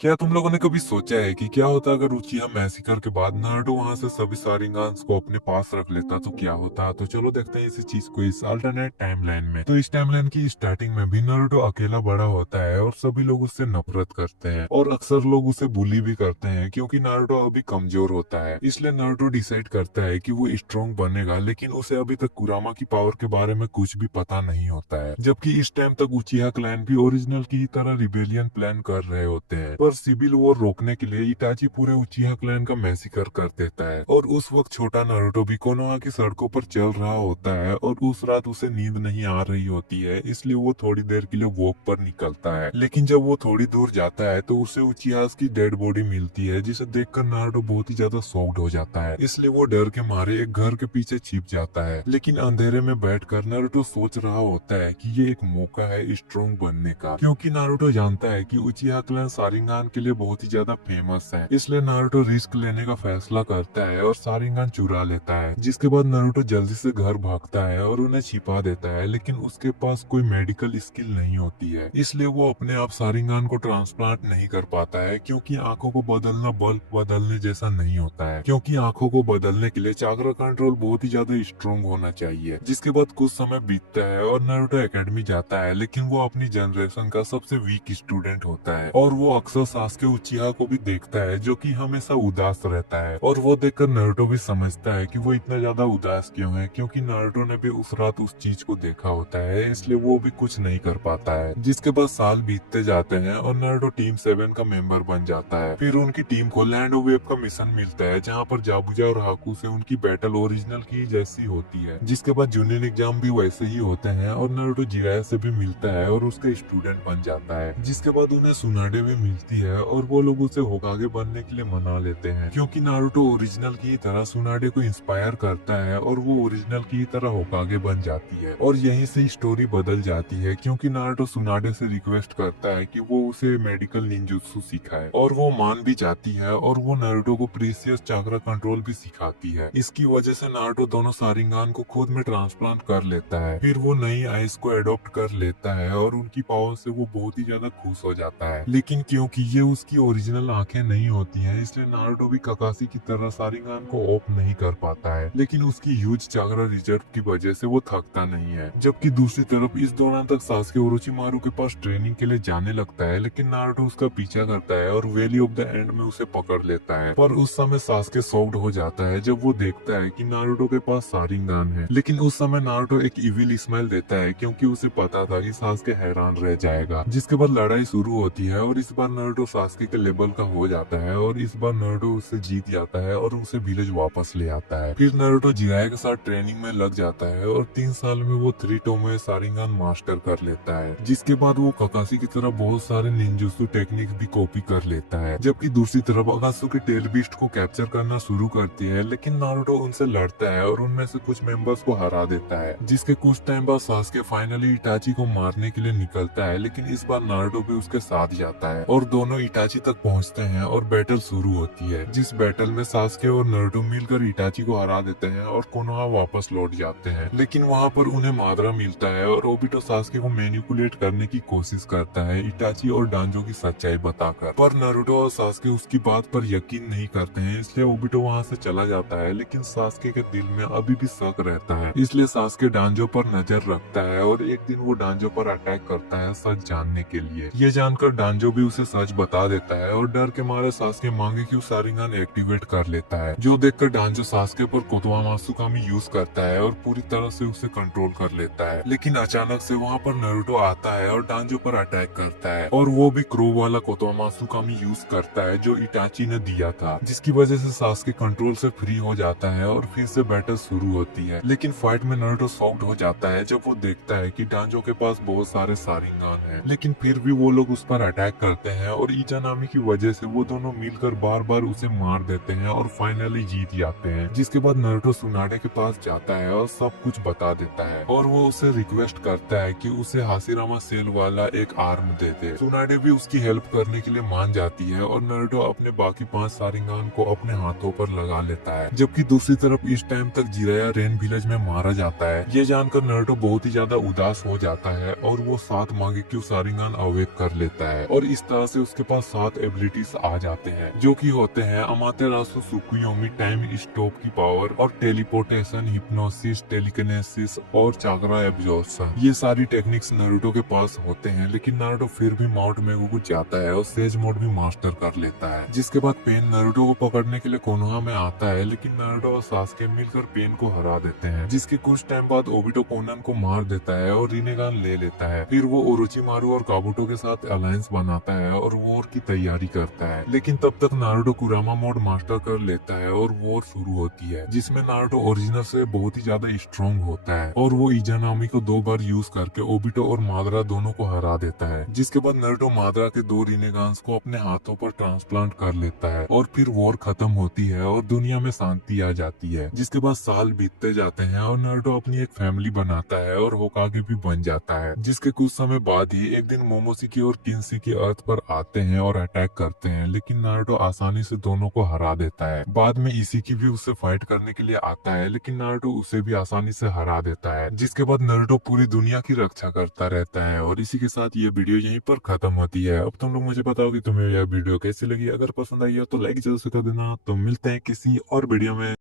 क्या तुम लोगों ने कभी सोचा है कि क्या होता अगर उचिहा मैसेकर के बाद नारुतो वहां से सभी शारिंगान्स को अपने पास रख लेता तो क्या होता। तो चलो देखते हैं इसी चीज को इस अल्टरनेट टाइमलाइन में। तो इस टाइमलाइन की स्टार्टिंग में भी नारुतो अकेला बड़ा होता है और सभी लोग उससे नफरत करते हैं और अक्सर लोग उसे बुली भी करते हैं क्योंकि नारुतो अभी कमजोर होता है। इसलिए नारुतो डिसाइड करता है कि वो स्ट्रॉन्ग बनेगा, लेकिन उसे अभी तक कुरामा की पावर के बारे में कुछ भी पता नहीं होता है। जबकि इस टाइम तक उचिहा क्लैन भी ओरिजिनल की तरह रिबेलियन प्लान कर रहे होते हैं, पर सिविल वॉर रोकने के लिए इटाची पूरे उचिहा क्लैन का मैसेकर कर देता है। और उस वक्त छोटा नारुतो भी कोनोहा की सड़कों पर चल रहा होता है और उस रात उसे नींद नहीं आ रही होती है, इसलिए वो थोड़ी देर के लिए वॉक पर निकलता है। लेकिन जब वो थोड़ी दूर जाता है तो उसे उचिहा की डेड बॉडी मिलती है, जिसे देखकर नारुतो बहुत ही ज्यादा शॉक्ड हो जाता है। इसलिए वो डर के मारे एक घर के पीछे छिप जाता है। लेकिन अंधेरे में बैठकर नारुतो सोच रहा होता है कि ये एक मौका है स्ट्रॉन्ग बनने का, क्योंकि नारुतो जानता है कि उचिहा क्लैन शारिंगान के लिए बहुत ही ज्यादा फेमस है। इसलिए नारुतो रिस्क लेने का फैसला करता है और शारिंगान चुरा लेता है। जिसके बाद नारुतो जल्दी से घर भागता है और उन्हें छिपा देता है, लेकिन उसके पास कोई मेडिकल स्किल नहीं होती है, इसलिए वो अपने आप शारिंगान को ट्रांसप्लांट नहीं कर पाता है, क्योंकि आंखों को बदलना बल्ब बदलने जैसा नहीं होता है। क्योंकि आंखों को बदलने के लिए चाक्रा कंट्रोल बहुत ही ज्यादा स्ट्रॉन्ग होना चाहिए। जिसके बाद कुछ समय बीतता है और नारुतो एकेडमी जाता है, लेकिन वो अपनी जनरेशन का सबसे वीक स्टूडेंट होता है और वो अक्सर सासुके उचिहा को भी देखता है जो कि हमेशा उदास रहता है। और वो देखकर नारुतो भी समझता है कि वो इतना ज्यादा उदास क्यों है, क्योंकि नारुतो ने भी उस रात उस चीज को देखा होता है, इसलिए वो भी कुछ नहीं कर पाता है। जिसके बाद साल बीतते जाते हैं और नारुतो टीम 7 का मेंबर बन जाता है। फिर उनकी टीम को लैंड ऑफ वेव का मिशन मिलता है, जहाँ पर जाबुजा और हाकू से उनकी बैटल ओरिजिनल की जैसी होती है। जिसके बाद जूनियर एग्जाम भी वैसे ही होते हैं और नारुतो जिराया से भी मिलता है और उसका स्टूडेंट बन जाता है। जिसके बाद उन्हें सुनाडे भी मिलती है और वो लोग उसे होकागे बनने के लिए मना लेते हैं, क्योंकि नारुतो ओरिजिनल की तरह सुनाडे को इंस्पायर करता है और वो ओरिजिनल की तरह होकागे बन जाती है। और यहीं से स्टोरी बदल जाती है, क्योंकि नारुतो सुनाडे से रिक्वेस्ट करता है कि वो उसे मेडिकल निंजुत्सु सिखाए, और वो मान भी जाती है और वो नारुतो को प्रीसियस चाक्रा कंट्रोल भी सिखाती है। इसकी वजह से नारुतो दोनों शारिंगान को खुद में ट्रांसप्लांट कर लेता है। फिर वो नई आइस को एडॉप्ट कर लेता है और उनकी पावर से वो बहुत ही ज्यादा खुश हो जाता है। लेकिन क्योंकि ये उसकी ओरिजिनल आंखें नहीं होती हैं, इसलिए नारुतो भी ककाशी की तरह शारिंगान को ऑफ नहीं कर पाता है। लेकिन उसकी ह्यूज चाक्रा रिजर्व की वजह से वो थकता नहीं है। जबकि दूसरी तरफ इस दौरान तक सासुके ओरोचिमारू के पास ट्रेनिंग के लिए जाने लगता है, लेकिन नारुतो उसका पीछा करता है और वैली ऑफ द एंड में उसे पकड़ लेता है। पर उस समय सासुके शॉक्ड हो जाता है जब वो देखता है कि नारुतो के पास शारिंगान है। लेकिन उस समय नारुतो एक इविल स्माइल देता है, क्योंकि उसे पता था कि सासुके हैरान रह जाएगा। जिसके बाद लड़ाई शुरू होती है और इस बार नारुतो सासुके के लेवल का हो जाता है और इस बार नारुतो उससे जीत जाता है और उसे विलेज वापस ले आता है। फिर नारुतो जिराया के साथ ट्रेनिंग में लग जाता है और 3 साल में वो 3 टोमोए शारिंगान मास्टर कर लेता है। जिसके बाद वो ककाशी की तरह बहुत सारे निंजुत्सु टेक्निक भी कॉपी कर लेता है। जबकि दूसरी तरफ अकात्सुकी टेल बीस्ट को कैप्चर करना शुरू करती है, लेकिन नारुतो उनसे लड़ता है और उनमें से कुछ मेंबर्स को हरा देता है। जिसके कुछ टाइम बाद सासुके फाइनली इटाची को मारने के लिए निकलता है, लेकिन इस बार नारुतो भी उसके साथ जाता है और दोनों इटाची तक पहुंचते हैं और बैटल शुरू होती है। जिस बैटल में सासुके और नारुतो मिलकर इटाची को हरा देते हैं और कोनोहा वापस लौट जाते हैं। लेकिन वहाँ पर उन्हें मादरा मिलता है और ओबिटो सासुके को मैनिपुलेट करने की कोशिश करता है इटाची और डांजो की सच्चाई बताकर। पर नारुतो और सासुके उसकी बात पर यकीन नहीं करते हैं, इसलिए ओबिटो वहाँ से चला जाता है। लेकिन सासुके के दिल में अभी भी शक रहता है, इसलिए सासुके डांजो पर नजर रखता है और एक दिन वो डांजो पर अटैक करता है सच जानने के लिए। ये जानकर डांजो भी उसे सच बता देता है और डर के मारे सासुके मांगे की शारिंगान एक्टिवेट कर लेता है, जो देखकर डांजो सासुके पर कोतोमात्सुकामी यूज करता है और पूरी तरह से उसे कंट्रोल कर लेता है। लेकिन अचानक से वहाँ पर नारुतो आता है और डांजो पर अटैक करता है और वो भी क्रो वाला कोतोमात्सुकामी यूज करता है जो इटाची ने दिया था, जिसकी वजह से सासुके कंट्रोल से फ्री हो जाता है और फिर से बैटल शुरू होती है। लेकिन फाइट में नारुतो शॉक्ड हो जाता है जब वो देखता है कि डांजो के पास बहुत सारे शारिंगान हैं। लेकिन फिर भी वो लोग उस पर अटैक करते हैं और इचानामी की वजह से वो दोनों मिलकर बार बार उसे मार देते हैं और फाइनली जीत जाते हैं। जिसके बाद नारुतो सुनाडे के पास जाता है और सब कुछ बता देता है और वो उसे रिक्वेस्ट करता है कि उसे हाशिरामा सेल वाला एक आर्म दे दे। सुनाडे भी उसकी हेल्प करने के लिए मान जाती है और नारुतो अपने बाकी 5 शारिंगान को अपने हाथों पर लगा लेता है। जबकि दूसरी तरफ इस टाइम तक जिराया रेन विलेज में मारा जाता है। ये जानकर नारुतो बहुत ही ज्यादा उदास हो जाता है और वो 7 मांगेक्यू शारिंगान अवेक कर लेता है और इस तरह से उसके पास 7 एबिलिटीज आ जाते हैं, जो कि होते हैं अमातेरासु सुकुयोमी, टाइम स्टॉप की पावर, और टेलीपोर्टेशन, हिप्नोसिस, टेलीकिनेसिस और चाक्रा एब्जॉर्प्शन। ये सारी टेक्निक्स नारुतो के पास होते हैं, लेकिन नारुतो फिर भी माउंट मेगु को जाता है और सेज मोड भी मास्टर कर लेता है। जिसके बाद पेन नारुतो को पकड़ने के लिए कोनोहा में आता है, लेकिन नारुतो और सास्के मिलकर पेन को हरा देते हैं। जिसके कुछ टाइम बाद ओबिटो कोनन को मार देता है और रिनेगान ले लेता है। फिर वो ओरोचिमारू और काबुटो के साथ अलायंस बनाता है और वॉर की तैयारी करता है, लेकिन तब तक नारुतो कुरामा मोड मास्टर कर लेता है और वॉर शुरू होती है, जिसमें नारुतो ओरिजिनल से बहुत ही ज्यादा स्ट्रॉन्ग होता है और वो इजानामी को 2 बार यूज करके ओबिटो और मादरा दोनों को हरा देता है। जिसके बाद नारुतो मादरा के 2 रिनेगान्स को अपने हाथों पर ट्रांसप्लांट कर लेता है और फिर वॉर खत्म होती है और दुनिया में शांति आ जाती है। जिसके बाद साल बीतते जाते हैं और नारुतो अपनी एक फैमिली बनाता है और होकागे भी बन जाता है। जिसके कुछ समय बाद ही एक दिन मोमोशिकी और किन्शिकी अर्थ पर आते हैं और अटैक करते हैं, लेकिन नारुतो आसानी से दोनों को हरा देता है। बाद में इशिकी भी उससे फाइट करने के लिए आता है, लेकिन नारुतो उसे भी आसानी से हरा देता है। जिसके बाद नारुतो पूरी दुनिया की रक्षा करता रहता है। और इसी के साथ ये वीडियो यहीं पर खत्म होती है। अब तुम लोग मुझे बताओ कि तुम्हें यह वीडियो कैसी लगी। अगर पसंद आई हो तो लाइक जरूर से कर देना। तो मिलते हैं किसी और वीडियो में।